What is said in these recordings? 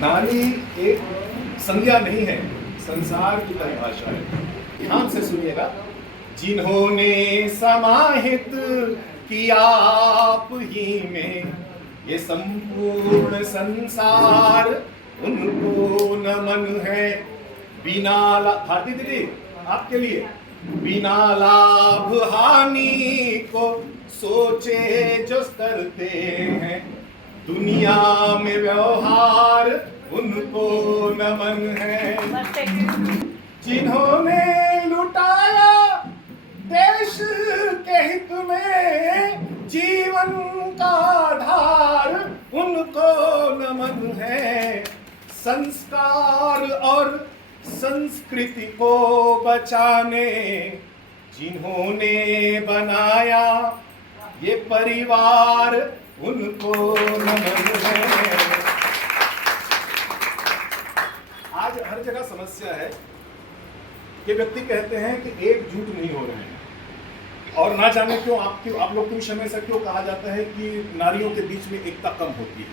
नारी एक संज्ञा नहीं है, संसार की परिभाषा है। ध्यान से सुनिएगा। जिन्होंने समाहित किया आप ही में ये संपूर्ण संसार, उनको नमन है। बिना भारती दीदी आपके लिए, बिना लाभ हानि को सोचे जो करते हैं दुनिया में व्यवहार, उनको नमन है। जिन्होंने लुटाया देश के हित में जीवन का आधार, उनको नमन है। संस्कार और संस्कृति को बचाने जिन्होंने बनाया ये परिवार, उनको नमन है। आज हर जगह समस्या है कि व्यक्ति कहते हैं कि एकजुट नहीं हो रहे हैं, और ना जाने क्यों आप लोग के विषय में ऐसा क्यों कहा जाता है कि नारियों के बीच में एकता कम होती है,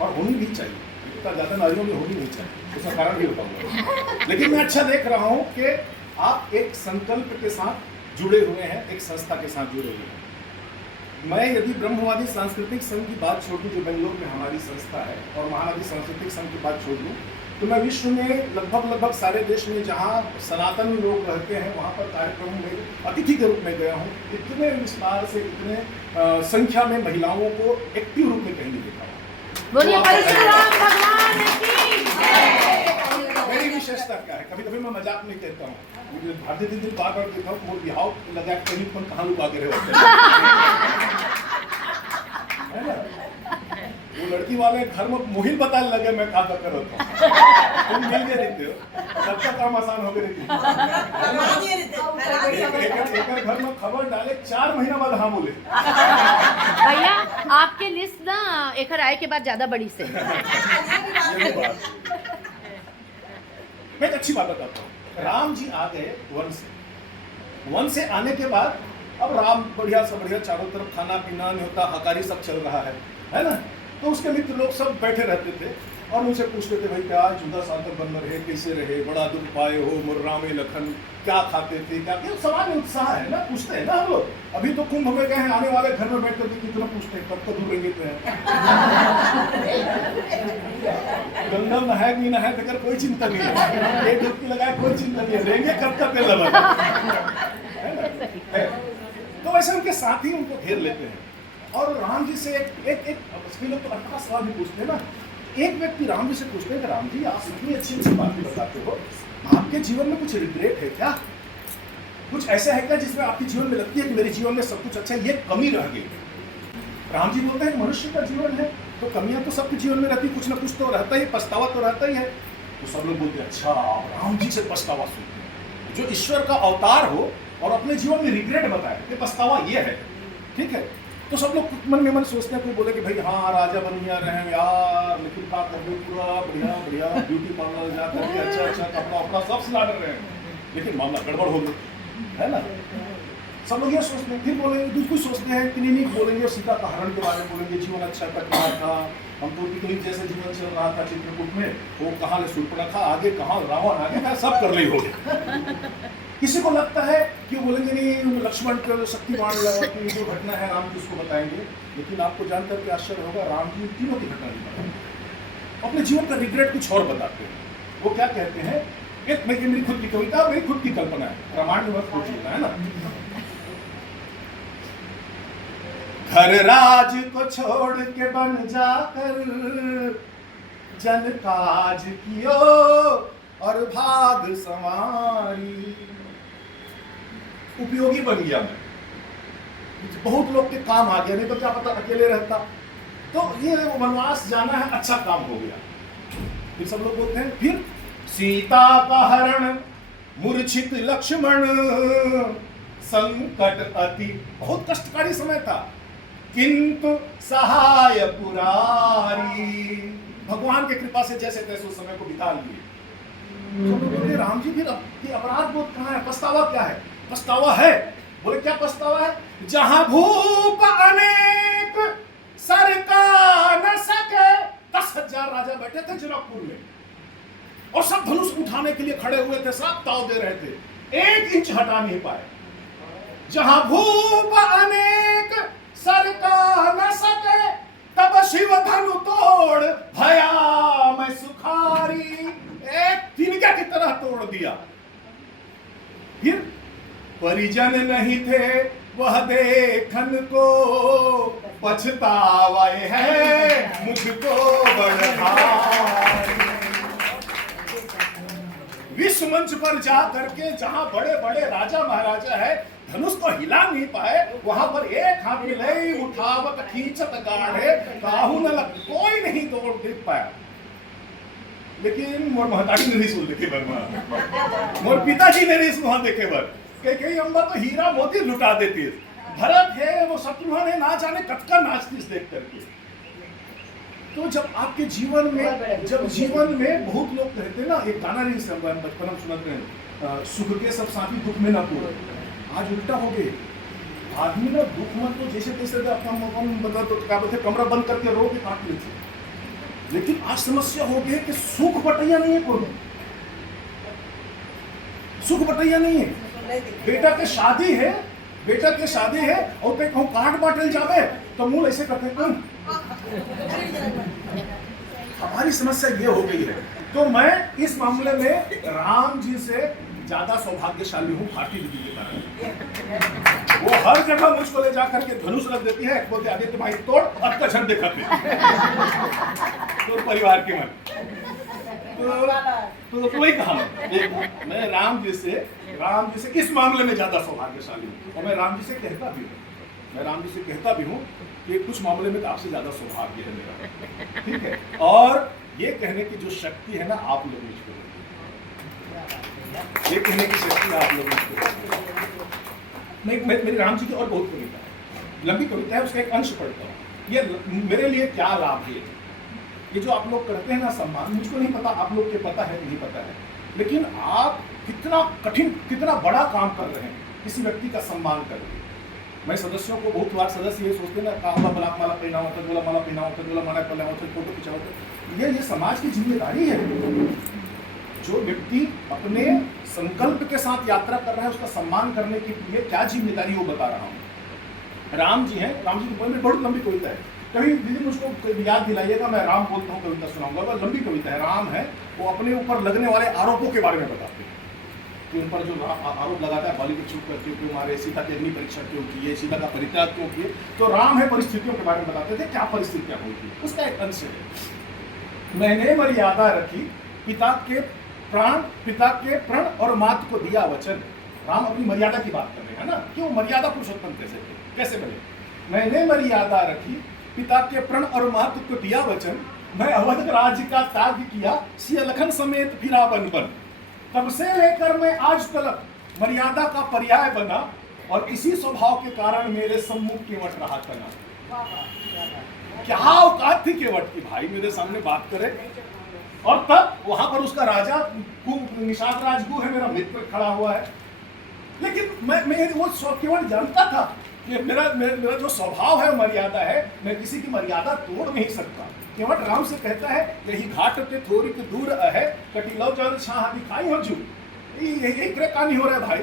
और होनी भी चाहिए। एकता ज्यादा नारियों में होनी नहीं चाहिए, उसका कारण भी बताऊंगा। लेकिन मैं अच्छा देख रहा हूं कि आप एक संकल्प के साथ जुड़े हुए हैं, एक संस्था के साथ जुड़े हुए हैं। मैं यदि ब्रह्मवादी सांस्कृतिक संघ की बात छोड़ दूं, जो बेंगलोर में हमारी संस्था है, और महानदी सांस्कृतिक संघ की बात छोड़ दूं, तो मैं विश्व में लगभग सारे देश में जहाँ सनातन लोग रहते हैं वहाँ पर कार्यक्रमों में अतिथि के रूप में गया हूँ। इतने विस्तार से, इतने संख्या में महिलाओं को एक्टिव रूप में कहीं नहीं देखा। बोलिए परशुराम भगवान की जय। मेरी विशेषता क्या है, कभी कभी मैं मजाक नहीं कहता हूँ, भारतीय दीदी बार बार कहता हूँ वो बिहाव लगा कहीं पर कहाँ लुका के रहते हैं। वो लड़की वाले घर में मोहिल बताने लगे मैं कहा कर होता हूँ, तुम मिल गए रहते हो, सबका काम आसान हो गए। एक घर में खबर डाले 4 महीना बाद हाँ बोले। भैया आपके लिस्ट ना एक आए के बाद ज्यादा बड़ी से। मैं अच्छी बात बताता हूँ। राम जी आ गए वन से आने के बाद अब राम बढ़िया से बढ़िया चारों तरफ खाना पीना न्योता हकारी सब चल रहा है ना। तो उसके मित्र लोग सब बैठे रहते थे और उनसे पूछते थे भाई क्या जुदा सागर बन रहे, कैसे रहे, बड़ा दुख पाए हो, मुर्रा में लखन क्या खाते थे, क्या क्या सामान्य उत्साह है ना, पूछते हैं ना हम लोग। अभी तो कुंभ में गए हैं, आने वाले घर में बैठ करके कितना पूछते हैं कब तक दूर रहेंगे तो गंगा नहाए नहीं नहाए देकर कोई चिंता नहीं है, एक डुबकी लगाए कोई चिंता नहीं है, रहेंगे कब तक तो वैसे उनके साथी उनको घेर लेते हैं। और राम जी से एक लोग तो अटका सवाल भी पूछते हैं ना। एक व्यक्ति राम जी से पूछते हैं कि राम जी आप इतनी अच्छी बातें बताते हो, आपके जीवन में कुछ रिग्रेट है क्या, कुछ ऐसा है क्या जिसमें आपके जीवन में लगती है कि मेरे जीवन में सब कुछ अच्छा है, ये कमी रह गई। राम जी बोलते हैं मनुष्य का जीवन है तो कमियां तो सबके जीवन में रहती, कुछ ना कुछ तो रहता ही, पछतावा तो रहता ही है। तो सब लोग बोलते हैं अच्छा राम जी से पछतावा सुनते हैं, जो ईश्वर का अवतार हो और अपने जीवन में रिग्रेट बताए कि पछतावा ये है, ठीक है। तो सब लोग मन में मन सोचते हैं, कोई बोले कि भाई हाँ राजा बन गया रहे यार, लेकिन क्या कर रहे पूरा बढ़िया ब्यूटी पार्लर जा करके अच्छा कपड़ा वपड़ा सब सिला रहे हैं, लेकिन मामला गड़बड़ हो गया है ना। सब लोग ये सोचते हैं, फिर बोलेंगे दूसरी सोचते हैं कि नहीं बोलेंगे सीता का हरण के बारे में बोलेंगे, जीवन अच्छा कट रहा था, हमको पिकनिक जैसे जीवन चल रहा था चित्रकूट में, वो कहाँ ने शूर्पणखा आगे, कहाँ रावण आगे, क्या सब कर ली हो गए। किसी को लगता है कि बोलेंगे नहीं लक्ष्मण का शक्तिमान की जो घटना है राम जी उसको बताएंगे, लेकिन आपको जानकर के आश्चर्य होगा राम जी तीनों की घटना नहीं बताएंगे, अपने जीवन का रिग्रेट कुछ और बताते हैं। वो क्या कहते हैं, एक मेरी खुद की कविता, मेरी खुद की कल्पना है, रामायण में पूछ लेता है ना। घर राज को छोड़ के बन जाकर जन काज कियो और भाग संवारी। उपयोगी बन गया मैं, बहुत लोग के काम आ गया, नहीं तो क्या पता अकेले रहता। तो ये वनवास जाना है, अच्छा काम हो गया। फिर सब लोग बोलते हैं फिर सीता का हरण मूर्छित लक्ष्मण, संकट अति, बहुत कष्टकारी समय था, किंतु सहाय पुरारी, भगवान की कृपा से जैसे तैसे उस समय को बिता लिए। तो बोले राम जी फिर अपराध बोध कहाँ है, पछतावा क्या है? पछतावा है, बोले क्या पछतावा है? जहां भूप अनेक सरका न सके, 10 बैठे थे जनकपुर में और सब धनुष उठाने के लिए खड़े हुए थे, सब ताव दे रहे थे, 1 इंच हटा नहीं पाए। जहां भूप अनेक सरका न सके, तब शिव धनु तोड़ भया मैं सुखारी। एक तिनका की तरह तोड़ दिया। फिर परिजन नहीं थे वह देखन को, पछतावाए है मुझको बड़ भारी। विश्व मंच पर जा करके जहां बड़े बड़े राजा महाराजा है, धनुष को हिला नहीं पाए, वहां पर एक हाथ मिले उठावत खींचत गाढ़े, काहू न लग, कोई नहीं तोड़ देख पाया। लेकिन मोर महतारी ने नहीं सुन देखे बर, मोर पिताजी ने नहीं वहां देखे बर, कई अम्बा तो हीरा मोती लुटा देती। भरत है वो शत्रुघ्न है, ना जाने कटका नाचती देख करके। तो जब आपके जीवन में, जब जीवन में बहुत लोग कहते हैं ना, एक गाना नहीं से बचपन में सुनते हैं, सुख के सब साथी दुख में ना पूरे। आज उल्टा हो गए, आदमी ना दुख मत तो जैसे तैसे अपना मतलब तो क्या बोलते कमरा बंद करके रो के काट लेते। लेकिन आज समस्या हो गई कि सुख बटैया नहीं है, कोई सुख बटैया नहीं है। बेटा के शादी है, बेटा के शादी है और पे कहूं काट बाटल जावे तो मुंह ऐसे करते हैं। हमारी समस्या ये हो गई है। तो मैं इस मामले में राम जी से ज्यादा सौभाग्यशाली हूँ भारतीय विधि के कारण। वो हर जगह मुझको ले जाकर के धनुष रख देती है, बोलते आदित्य भाई तोड़, अब का झंडे खाते तो परिवार के मन। तो वही कहा मैं राम जी से इस मामले में ज्यादा सौभाग्यशाली हूँ। और मैं राम जी से कहता भी हूँ कि कुछ मामले में तो आपसे ज्यादा सौभाग्य है मेरा, ठीक है। और ये कहने की जो शक्ति है ना, आप लोग मुझको, ये कहने की शक्ति आप लोग मुझको। मेरी राम जी की और बहुत कविता है, लंबी कविता है, उसका एक अंश पढ़ता हूँ। ये मेरे लिए क्या लाभ है, ये जो आप लोग करते हैं ना सम्मान, मुझको नहीं पता आप लोग के पता है नहीं पता है, लेकिन आप कितना कठिन, कितना बड़ा काम कर रहे हैं किसी व्यक्ति का सम्मान करके। मैं सदस्यों को बहुत बार सदस्य ये सोचते ना, कहा ब्लाक माला पहना होता, गोला माला पहना होता, गोला माला पहना होता, फोटो खिंचा होता। ये समाज की जिम्मेदारी है। जो व्यक्ति अपने संकल्प के साथ यात्रा कर रहा है, उसका सम्मान करने के लिए क्या जिम्मेदारी वो बता रहा हूँ। राम जी हैं, राम जी की बहुत लंबी कविता है, कभी दीदी मुझको याद दिलाइएगा, मैं राम बोलता हूँ कविता सुनाऊंगा। वह लंबी कविता है, राम है, वो अपने ऊपर लगने वाले आरोपों के बारे में बताते हैं कि उन पर जो आरोप लगाता है, बाली के छूट करके क्यों मारे, सीता की अग्नि परीक्षा क्यों किए, सीता का परित्याग क्यों किए। तो राम है परिस्थितियों के बारे में बताते थे, क्या परिस्थितियां हुई थी, उसका एक अंश है। मैंने मर्यादा रखी, पिता के प्रण और मात को दिया वचन। राम अपनी मर्यादा की बात कर रहे हैं ना, क्यों मर्यादा पुरुषोत्तम कैसे बने। मैंने मर्यादा रखी, पिता के प्रण और मात को दिया वचन, मैं अवध राज्य का त्याग किया, सिया लखन समेत फिरा बन बन। तब से लेकर मैं आज तक मर्यादा का पर्याय बना, और इसी स्वभाव के कारण मेरे सम्मुख केवट रहा तना। क्या औकात थी केवट की, भाई मेरे सामने बात करे। और तब वहां पर उसका राजा निषाद राजगु है, मेरा मित्र खड़ा हुआ है। लेकिन मैं वो केवट जानता था कि मेरा जो स्वभाव है मर्यादा है, मैं किसी की मर्यादा तोड़ नहीं सकता। केवट राम से कहता है, यही घाट पे थोड़ी दूर है, कटिलो जल छाह दिखाई हो जू। यही कहानी हो रहा है भाई,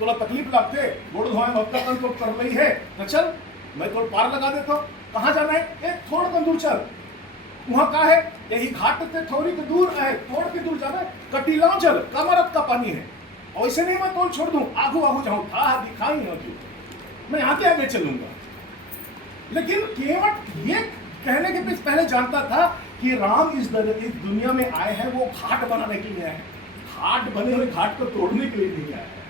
थोड़ा तकलीफ लगते, गोड़ धोए मक्का तो कर रही है, तो चल मैं थोड़ा पार लगा देता हूँ। कहाँ जाना है, एक थोड़ा सा दूर चल, वहाँ का है, यही घाट पे थोड़ी दूर है, थोड़ के दूर जाना है, कटिलो जल कमरत का पानी है, ऐसे नहीं मैं तोड़ छोड़ दूं, आगू जाऊं, था दिखाई हो जू, मैं आगे चलूंगा। लेकिन केवट ये कहने के पहले जानता था कि राम इस दुनिया में आए हैं, वो घाट बनाने के लिए आए हैं, घाट बने हुए घाट को तोड़ने के लिए नहीं आए हैं,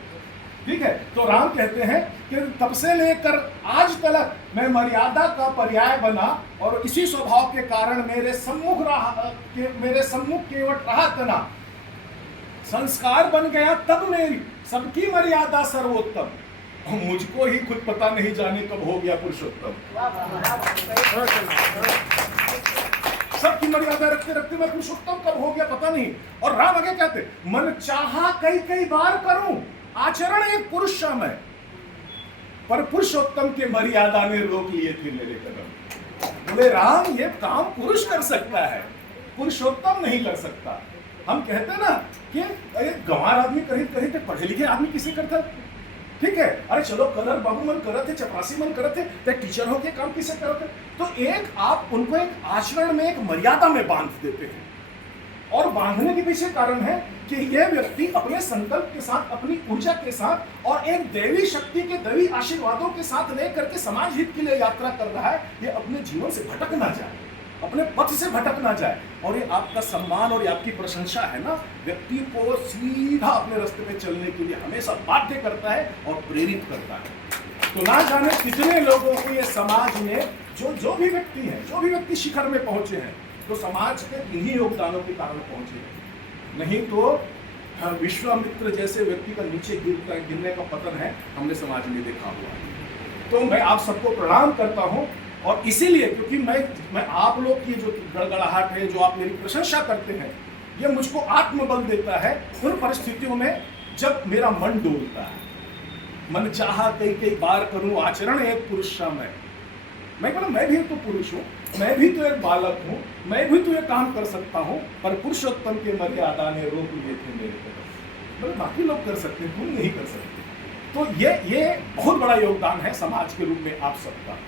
ठीक है। तो राम कहते हैं कि तब से लेकर आज तक मैं मर्यादा का पर्याय बना, और इसी स्वभाव के कारण मेरे सम्मुख केवट रहा तना। संस्कार बन गया तब मेरी सबकी मर्यादा सर्वोत्तम, मुझको ही खुद पता नहीं जाने कब हो गया पुरुषोत्तम। सबकी मर्यादा रखते रखते मैं पुरुषोत्तम कब हो गया पता नहीं। और राम आगे कहते, मन चाहा कई बार करूं, आचरण एक पुरुष मैं, पर पुरुषोत्तम के मर्यादा ने रोक लिए थे मेरे कदम। बोले राम, ये काम पुरुष कर सकता है, पुरुषोत्तम नहीं कर सकता। हम कहते हैं ना कि एक गंवार आदमी कहीं थे, पढ़े लिखे आदमी किसे करता, ठीक है, अरे चलो कलर बाबू मन करते, चपरासी मन करते, तो टीचर होके काम किसे करते। तो एक आप उनको एक आचरण में, एक मर्यादा में बांध देते हैं, और बांधने के पीछे कारण है कि यह व्यक्ति अपने संकल्प के साथ, अपनी ऊर्जा के साथ और एक दैवी शक्ति के, दैवी आशीर्वादों के साथ लेकर के समाज हित के लिए यात्रा कर रहा है। ये अपने जीवन से भटक ना जाए, अपने पथ से भटक ना जाए, और ये आपका सम्मान और ये आपकी प्रशंसा है ना, व्यक्ति को सीधा अपने रास्ते पे चलने के लिए हमेशा बाध्य करता है और प्रेरित करता है। तो ना जाने कितने लोगों को ये समाज में जो भी व्यक्ति है, जो भी व्यक्ति शिखर में पहुंचे हैं, तो समाज के इन्हीं योगदानों के कारण पहुंचे हैं। नहीं तो विश्वामित्र जैसे व्यक्ति का नीचे गिरने का पतन है, हमने समाज में देखा हुआ है। तो मैं आप सबको प्रणाम करता हूं, और इसीलिए क्योंकि मैं आप लोग की जो गड़गड़ाहट है, जो आप मेरी प्रशंसा करते हैं, ये मुझको आत्मबल देता है उन परिस्थितियों में जब मेरा मन डोलता है। मन चाहा कई बार करूं आचरण एक पुरुष सा मैं कहूँ मैं भी तो पुरुष हूँ, मैं भी तो एक बालक हूँ, मैं भी तो ये काम कर सकता हूँ, पर पुरुषोत्तम के मर्यादा ने रोक लिए थे मेरे को। मतलब बाकी लोग कर सकते, तुम नहीं कर सकते। तो ये बहुत बड़ा योगदान है समाज के रूप में आप सबका।